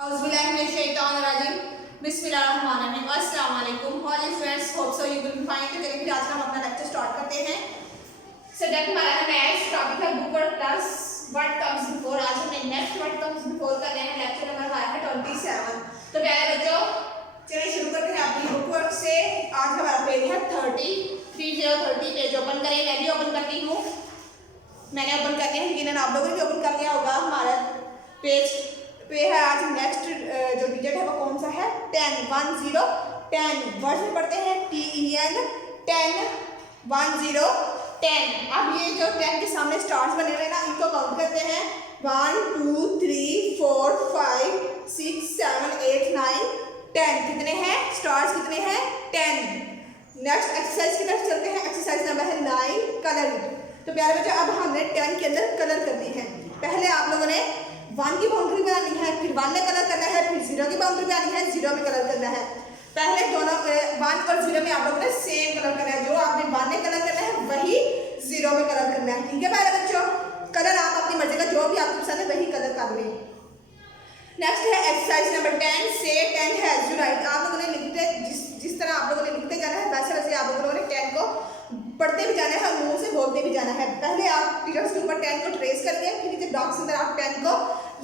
बिस्मिल्लाहिर्रहमानिर्रहीम। अस्सलाम वालेकुम। Hi friends, hope so you will be fine. तो चलिए आज हम अपना लेक्चर स्टार्ट करते हैं। सब्जेक्ट हमारा है मैथ्स, टॉपिक है book word plus what comes before. आज हमने नेक्स्ट व्हाट कम्स बिफोर कर रहे हैं। लेक्चर नंबर हमारा है 27। तो प्यारे बच्चों, चलिए शुरू करते हैं अपनी बुक वर्ड से। आज हमारा पेज है 30 पेज ओपन करें। मैं भी ओपन करती हूँ, मैंने ओपन कर लिया है, यकीनन आप लोगों ने भी ओपन कर लिया होगा। हमारा पेज पे है आज नेक्स्ट जो डिजिट है वो कौन सा है? 10 वर्ड्स में पढ़ते हैं TEN 10 अब ये जो 10 के सामने स्टार्स बने हुए ना, इनको काउंट करते हैं। 1 2 3 4 5 6 7 8 9 10। कितने हैं स्टार्स? कितने हैं? 10। नेक्स्ट एक्सरसाइज की तरफ चलते हैं। एक्सरसाइज नंबर है 9 कलर। तो प्यारे बच्चों, अब हमने 10 के अंदर कलर करने हैं। पहले आप लोगों ने 1 की बाउंड्री बनानी है, फिर 1 में कलर करना है, फिर 0 की बाउंड्री बनानी है, 0 में कलर करना है। पहले दोनों 1 और 0 में आप लोगों ने सेम कलर करना है। जो आपने 1 में कलर करना है वही 0 में कलर करना है। ठीक है प्यारे बच्चों, कलर आप अपनी मर्जी का जो भी आपको पसंद है वही कलर कर लें। नेक्स्ट है एक्सरसाइज नंबर 10 से 10 हैज यू राइट। आप लोगों ने लिखते जिस तरह आप लोगों ने लिखते जाना है वैसे वैसे आप लोगों ने 10 को पढ़ते भी जाना है और मुंह से बोलते भी जाना है। पहले आप टीचर्स के ऊपर 10 को ट्रेस करेंगे, फिर नीचे डॉट्स के अंदर आप 10 को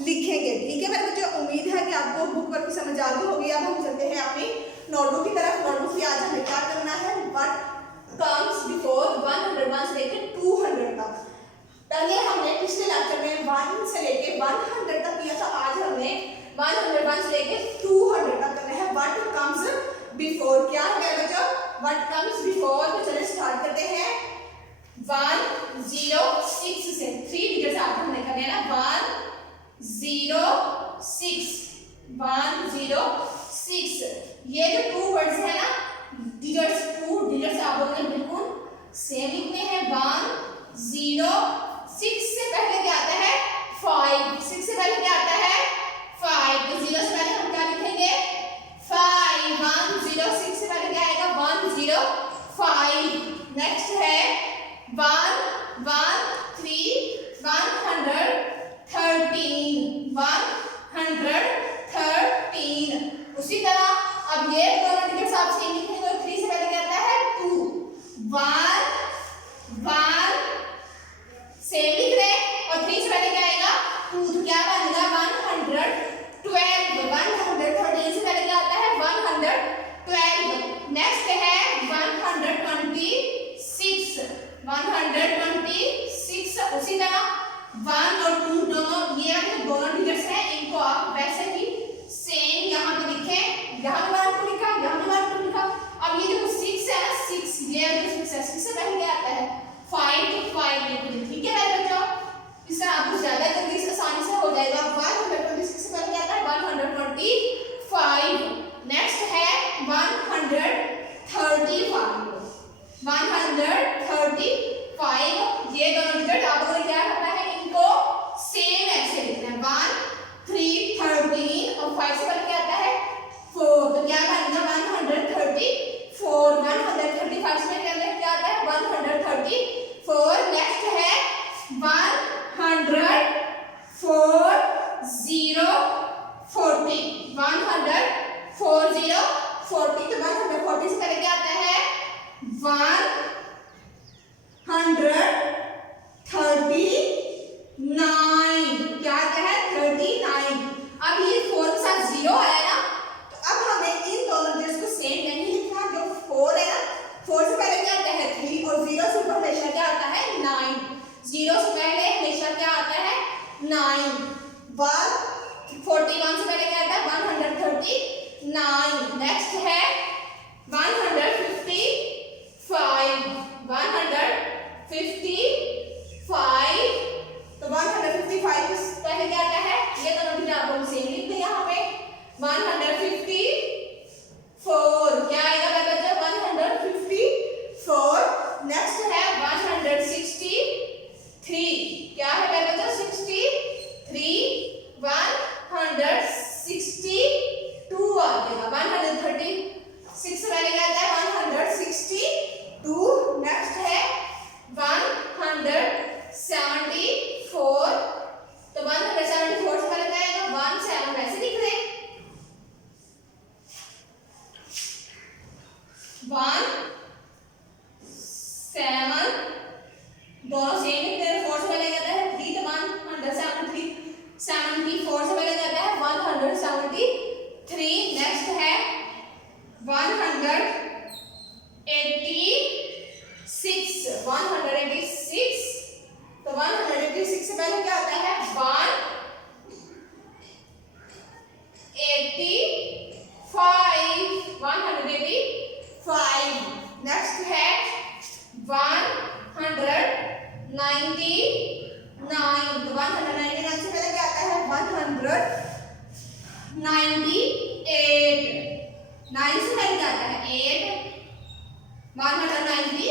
लिखेंगे। ठीक है मेरे बच्चों, उम्मीद है कि आपको बुक वर्क की समझ आ गई होगी। अब हम चलते हैं अपनी नोटबुक की तरफ। नोटबुक से आज हमें क्या करना है? व्हाट कम्स बिफोर 101 से लेकर 200 तक। पहले हमने पिछले लेक्चर में 1 से लेकर 100 तक किया था। आज हमने 101 से लेकर 200 तक करना है। व्हाट कम्स बिफोर क्या है मेरे बच्चों? What comes before. तो चलिए स्टार्ट करते हैं 106 से। 3 डिजिट्स आज हमने करने हैं ना। 106 ये जो 2 वर्ड्स है ना, डिजिट्स 2 डिजिट्स आप लोगों ने बिल्कुल सेम लिखने हैं। 106 से पहले क्या आता है? 5। 6 से पहले क्या आता है? 5। तो 0 से पहले हम क्या लिखेंगे? 5। 106 से पहले क्या आएगा? 105। नेक्स्ट है 113 113। उसी तरह अब ये दोनों डिजिट्स आप सेम लिखेंगे। तो 3 से पहले क्या आता है? 2। 1 सेम लिख रहे हैं और 3 से पहले क्या आएगा? 2। तो क्या बनेगा? 112। 113 से पहले क्या आता है? 112। नेक्स्ट है 126। उसी तरह 1 और 2 दोनों ये दोनों डिजिट्स हैं, इनको आप वैसे ही सेम यहाँ पे लिखें। यहाँ पे 1 लिखा, यहाँ पे 1 लिखा। अब ये जो 6 है ना, 6 ये जो 6 है, 6 से पहले क्या आता है? 5। तो 5 लिख लीजिए। ठीक है मेरे बच्चों, इस तरह आपको ज्यादा जल्दी से आसानी से हो जाएगा। 126 से पहले क्या आता है? 125। नेक्स्ट है 135। ये दोनों डिजिट आप लोगों ने क्या करना है? इनको सेम ऐसे लिखना है। 1 3 13 और 5 से पहले क्या आता है? 4। तो क्या बनेगा? 134। 135 में क्या आता है? 134। नेक्स्ट है 140 40। 140 40। तो 140 से पहले क्या आता है? 139। क्या आता है? 39। अब ये 4 के साथ 0 आया ना, तो अब हमें इन दोनों डिजिट्स को सेम नहीं लिखना। जो 4 है ना, 4 से पहले क्या आता है? 3 और 0 से ऊपर हमेशा क्या आता है? 9। 0 से पहले हमेशा क्या आता है? 9। 141 से पहले क्या आता है? 139। नेक्स्ट है 155। 155। तो 155 से पहले क्या आता है? ये दोनों डिजिट आप लोग सेम लिख दें यहाँ पे। 154। क्या आएगा मेरे बच्चे? 154। नेक्स्ट है 163। क्या है मेरे बच्चे? 63। 162 आ जाएगा। 98 9 से पहले क्या आता है 8 198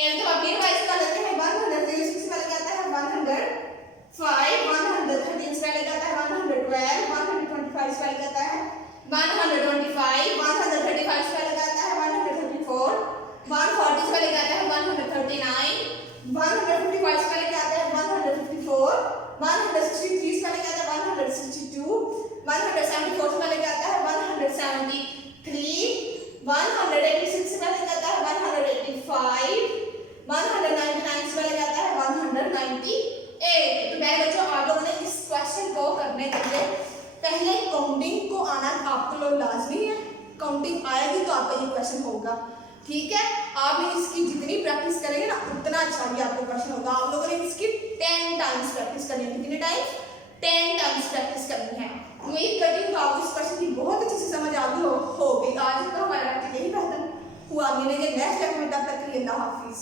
एक तो अब रिवाइज कर लेते हैं 106 से पहले क्या आता है 105 113 से पहले क्या आता है 112 125 से पहले क्या आता है 125 135 से पहले क्या आता है 134 140 से पहले क्या आता है 139 155 से पहले क्या आता है 154 163 से पहले क्या आता है 162 174 से पहले क्या आता है 173 186 से पहले क्या आता है 185 199 से पहले क्या आता है 198 तो मेरे बच्चों आप लोगों ने इस क्वेश्चन को करने के लिए पहले काउंटिंग को आना आपको लोग लाजमी है। काउंटिंग आएगी तो आपका ये क्वेश्चन होगा, ठीक है। आपने इसकी जितनी प्रैक्टिस करेंगे ना उतना अच्छा ये आपका क्वेश्चन होगा। आप लोगों ने इसकी 10 टाइम्स प्रैक्टिस करनी है। कितने टाइम्स 10 टाइम्स प्रैक्टिस करनी है। उम्मीद करती हूँ आपको इस क्वेश्चन की बहुत अच्छे से समझ आ गई होगी। आज का हमारा यही बेहतर हुआ। मिलेंगे नेक्स्ट लेक्चर में, तब तक के लिए अल्लाह हाफिज।